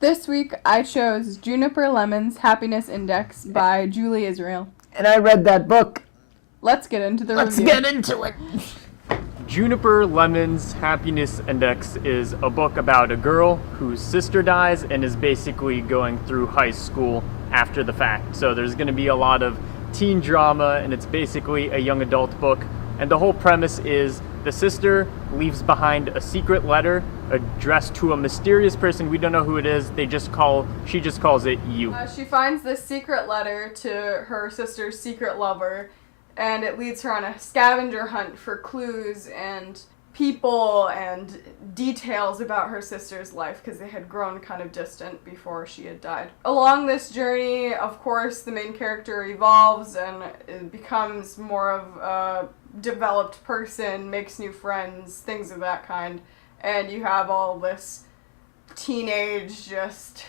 This week I chose Juniper Lemon's Happiness Index by Julie Israel. And I read that book. Let's get into the review. Let's get into it. Juniper Lemon's Happiness Index is a book about a girl whose sister dies and is basically going through high school after the fact. So there's going to be a lot of teen drama, and it's basically a young adult book. And the whole premise is the sister leaves behind a secret letter addressed to a mysterious person. We don't know who it is. She just calls it you. She finds this secret letter to her sister's secret lover, and it leads her on a scavenger hunt for clues and people and details about her sister's life, because they had grown kind of distant before she had died. Along this journey, of course, the main character evolves and it becomes more of a developed person, makes new friends, things of that kind, and you have all this teenage just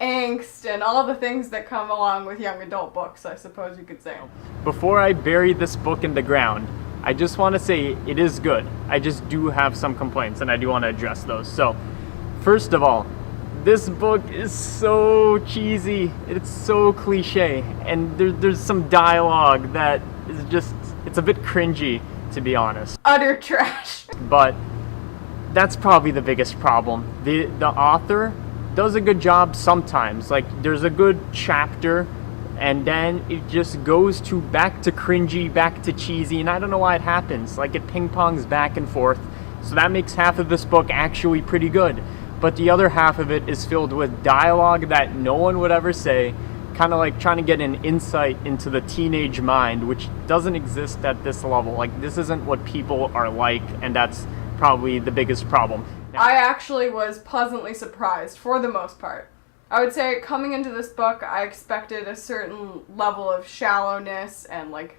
angst and all the things that come along with young adult books, I suppose you could say. Before I bury this book in the ground, I just want to say it is good. I just do have some complaints, and I do want to address those. So, first of all, this book is so cheesy. It's so cliche, and there's some dialogue that is just, it's a bit cringy, to be honest. Utter trash. But that's probably the biggest problem. The author does a good job sometimes. Like, there's a good chapter, and then it just goes back to cringy, back to cheesy, and I don't know why it happens. Like, it ping-pongs back and forth, so that makes half of this book actually pretty good. But the other half of it is filled with dialogue that no one would ever say, kind of like trying to get an insight into the teenage mind, which doesn't exist at this level. Like, this isn't what people are like, and that's probably the biggest problem. I actually was pleasantly surprised, for the most part. I would say coming into this book, I expected a certain level of shallowness and like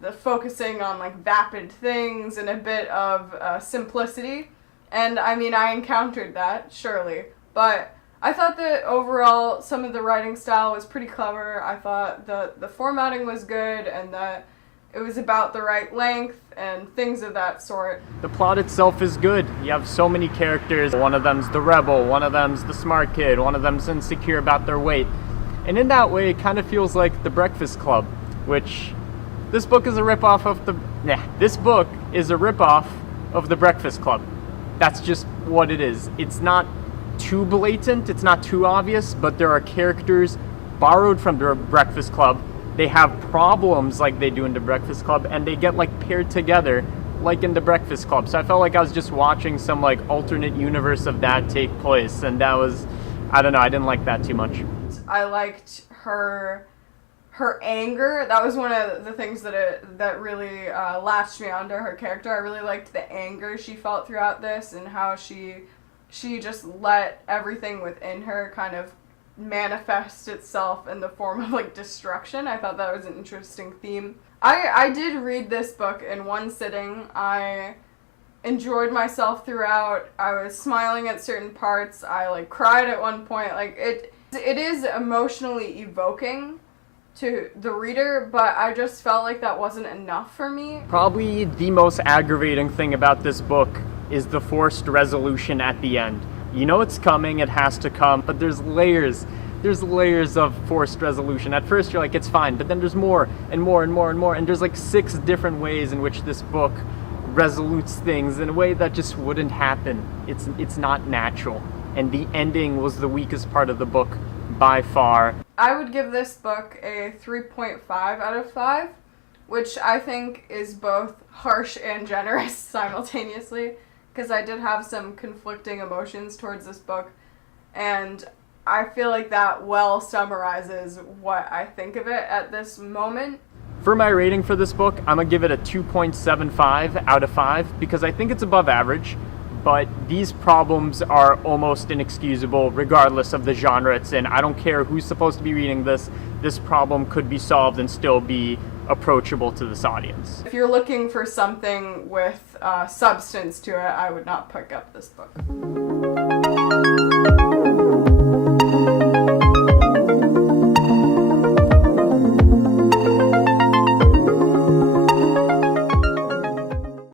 the focusing on like vapid things and a bit of simplicity. And I mean, I encountered that, surely. But I thought that overall some of the writing style was pretty clever. I thought the formatting was good and that it was about the right length and things of that sort. The plot itself is good. You have so many characters. One of them's the rebel, one of them's the smart kid, one of them's insecure about their weight. And in that way, it kind of feels like The Breakfast Club, which this book is a ripoff of this book is a ripoff of The Breakfast Club. That's just what it is. It's not too blatant, it's not too obvious, but there are characters borrowed from The Breakfast Club. They have problems like they do in The Breakfast Club, and they get like paired together like in The Breakfast Club. So I felt like I was just watching some like alternate universe of that take place, and that was, I don't know, I didn't like that too much. I liked her anger. That was one of the things that really latched me onto her character. I really liked the anger she felt throughout this, and how she just let everything within her kind of manifest itself in the form of like destruction. I thought that was an interesting theme. I did read this book in one sitting. I enjoyed myself throughout. I was smiling at certain parts. I like cried at one point. Like it is emotionally evoking to the reader, but I just felt like that wasn't enough for me. Probably the most aggravating thing about this book is the forced resolution at the end. You know it's coming, it has to come, but there's layers of forced resolution. At first you're like, it's fine, but then there's more and more and more and more, and there's like 6 different ways in which this book resolutes things in a way that just wouldn't happen. It's not natural, and the ending was the weakest part of the book by far. I would give this book a 3.5 out of 5, which I think is both harsh and generous simultaneously, because I did have some conflicting emotions towards this book, and I feel like that well summarizes what I think of it at this moment. For my rating for this book, I'm going to give it a 2.75 out of 5, because I think it's above average, but these problems are almost inexcusable regardless of the genre it's in. I don't care who's supposed to be reading this problem could be solved and still be approachable to this audience. If you're looking for something with substance to it, I would not pick up this book.